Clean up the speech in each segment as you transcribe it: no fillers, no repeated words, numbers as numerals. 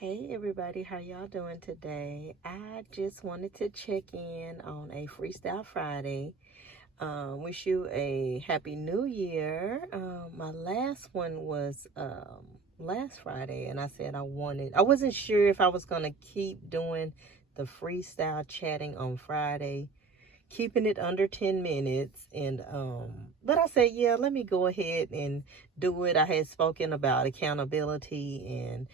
Hey everybody, how y'all doing today? I just wanted to check in on a Freestyle Friday. Wish you a happy new year. My last one was last Friday, and I said I wasn't sure if I was gonna keep doing the freestyle chatting on Friday, keeping it under 10 minutes, and but I said, yeah, let me go ahead and do it. I had spoken about accountability, and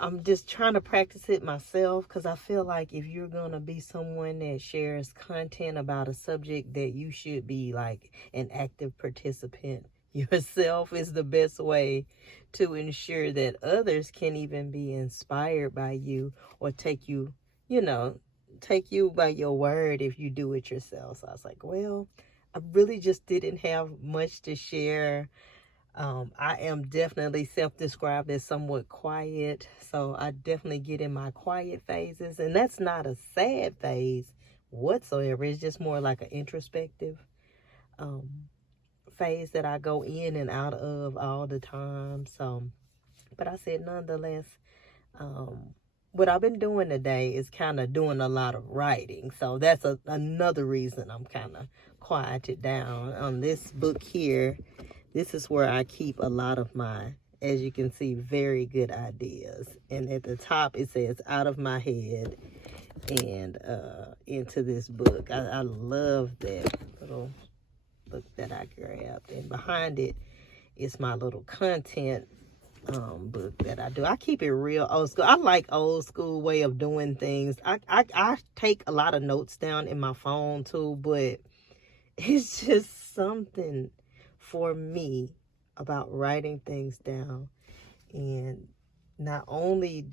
I'm just trying to practice it myself, because I feel like if you're going to be someone that shares content about a subject, that you should be like an active participant yourself is the best way to ensure that others can even be inspired by you, or take you by your word if you do it yourself. So I was like, well, I really just didn't have much to share. I am definitely self-described as somewhat quiet, so I definitely get in my quiet phases, and that's not a sad phase whatsoever. It's just more like an introspective um, phase that I go in and out of all the time. So, but I said nonetheless, um, what I've been doing today is kind of doing a lot of writing, so that's another reason I'm kind of quieted down. On this book here, this is where I keep a lot of my, as you can see, very good ideas. And at the top it says out of my head and into this book. I love that little book that I grabbed. And behind it is my little content book that I do. I keep it real old school. I like old school way of doing things. I take a lot of notes down in my phone too, but it's just something for me about writing things down. And not only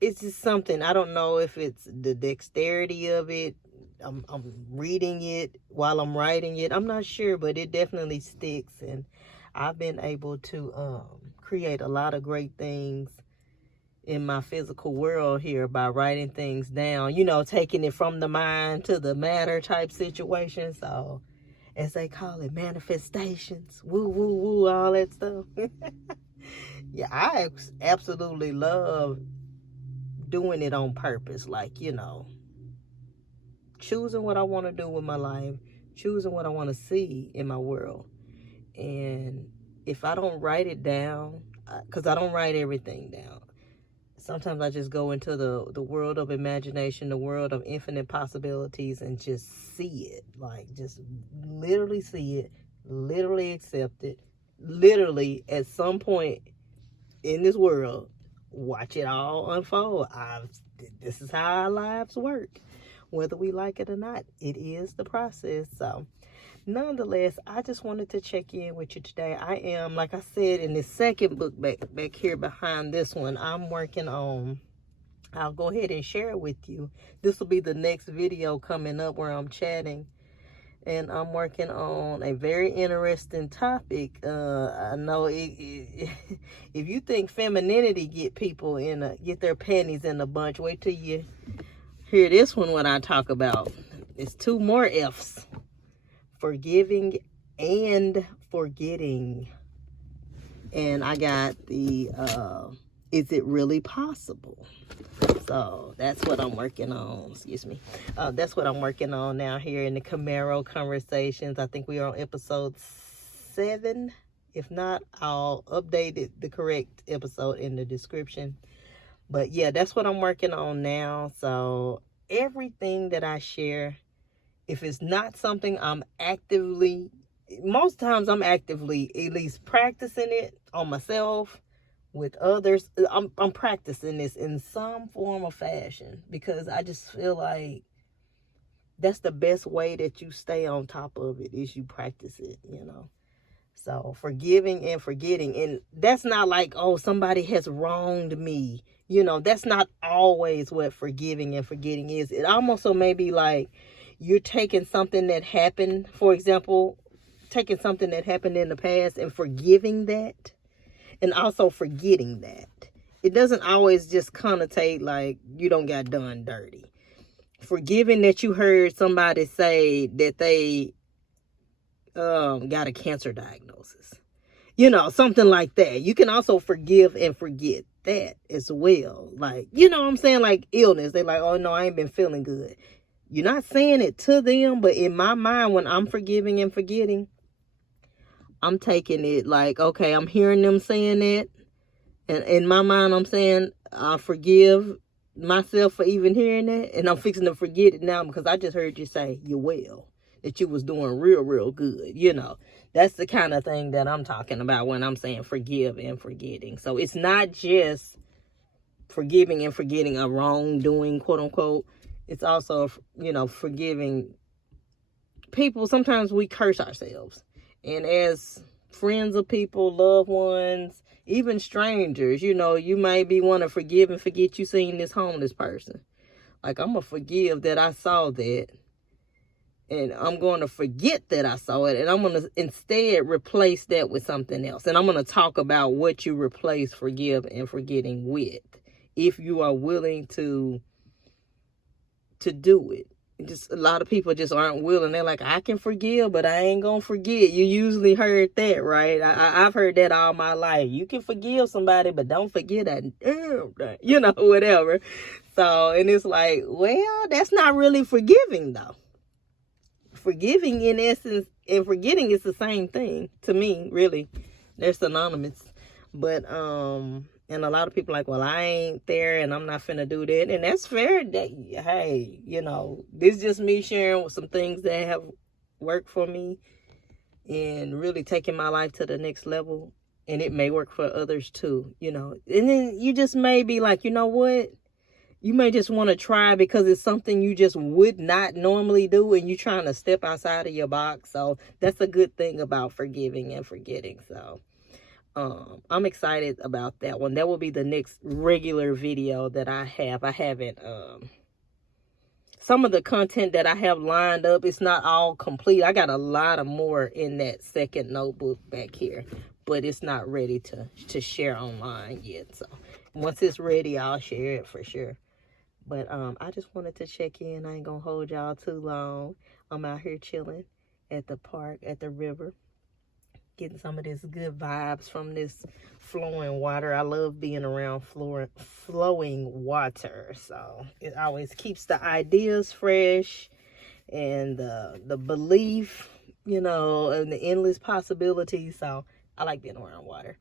it's just something, I don't know if it's the dexterity of it. I'm reading it while I'm writing it, I'm not sure, but it definitely sticks. And I've been able to create a lot of great things in my physical world here by writing things down, taking it from the mind to the matter type situation. So, as they call it, manifestations, woo, woo, woo, all that stuff. Yeah, I absolutely love doing it on purpose. Like, choosing what I want to do with my life, choosing what I want to see in my world. And if I don't write it down, because I don't write everything down, sometimes I just go into the world of imagination, the world of infinite possibilities, and just see it. Like, just literally see it, literally accept it, literally at some point in this world, watch it all unfold. This is how our lives work. Whether we like it or not, it is the process. So, nonetheless, I just wanted to check in with you today. I am, like I said, in the second book back here behind this one, I'm working on, I'll go ahead and share it with you. This will be the next video coming up where I'm chatting. And I'm working on a very interesting topic. I know if you think femininity get their panties in a bunch, wait till you hear this one, what I talk about. It's two more F's. Forgiving and forgetting. And I got the is it really possible? So that's what I'm working on. Excuse me. That's what I'm working on now here in the Camaro Conversations. I think we are on episode 7. If not, I'll update the correct episode in the description. But yeah, that's what I'm working on now. So everything that I share, if it's not something most times I'm actively at least practicing it on myself, with others. I'm practicing this in some form or fashion, because I just feel like that's the best way that you stay on top of it, is you practice it. So forgiving and forgetting, and that's not like, oh, somebody has wronged me. That's not always what forgiving and forgetting is. It almost so maybe like you're taking something that happened, for example, taking something that happened in the past and forgiving that, and also forgetting that. It doesn't always just connotate like you don't got done dirty. Forgiving that you heard somebody say that they got a cancer diagnosis. You know, something like that. You can also forgive and forget that as well. Like, you know what I'm saying? Like illness. They like, oh no, I ain't been feeling good. You're not saying it to them, but in my mind, when I'm forgiving and forgetting, I'm taking it like, okay, I'm hearing them saying that. And in my mind, I'm saying, I forgive myself for even hearing that. And I'm fixing to forget it now because I just heard you say you're well. That you was doing real, real good. You know, that's the kind of thing that I'm talking about when I'm saying forgive and forgetting. So it's not just forgiving and forgetting a wrongdoing, quote unquote. It's also, you know, forgiving people. Sometimes we curse ourselves. And as friends of people, loved ones, even strangers, you know, you might be want to forgive and forget you seen this homeless person. Like, I'm going to forgive that I saw that. And I'm going to forget that I saw it. And I'm going to instead replace that with something else. And I'm going to talk about what you replace forgive and forgetting with. If you are willing to do it. Just a lot of people just aren't willing. They're like, I can forgive, but I ain't gonna forget. You usually heard that, right? I've heard that all my life. You can forgive somebody, but don't forget that, you know, whatever. So, and it's like, well, that's not really forgiving though. Forgiving in essence and forgetting is the same thing to me, really. They're synonymous. But and a lot of people are like, well, I ain't there and I'm not finna do that. And that's fair. That, hey, you know, this is just me sharing with some things that have worked for me and really taking my life to the next level. And it may work for others too, you know. And then you just may be like, you know what? You may just want to try because it's something you just would not normally do and you're trying to step outside of your box. So that's a good thing about forgiving and forgetting. So I'm excited about that one. That will be the next regular video that I have. I haven't, some of the content that I have lined up, it's not all complete. I got a lot of more in that second notebook back here, but it's not ready to share online yet. So once it's ready, I'll share it for sure. But I just wanted to check in. I ain't gonna hold y'all too long. I'm out here chilling at the park, at the river, getting some of this good vibes from this flowing water. I love being around flowing water. So it always keeps the ideas fresh and the belief, you know, and the endless possibilities. So I like being around water.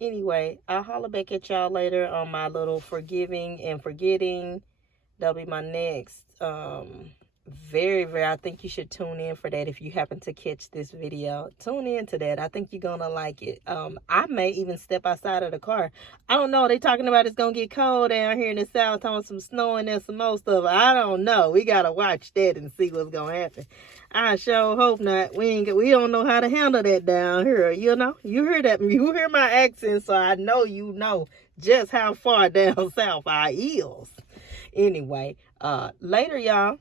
Anyway, I'll holler back at y'all later on my little forgiving and forgetting. That'll be my next very, I think you should tune in for that if you happen to catch this video. Tune in to that. I think you're gonna like it. I may even step outside of the car. I don't know. They talking about it's gonna get cold down here in the south, on some snow and some more stuff. I don't know. We gotta watch that and see what's gonna happen. I sure hope not. We don't know how to handle that down here. You know, you hear that? You hear my accent, so I know you know just how far down south I is. Anyway, later, y'all.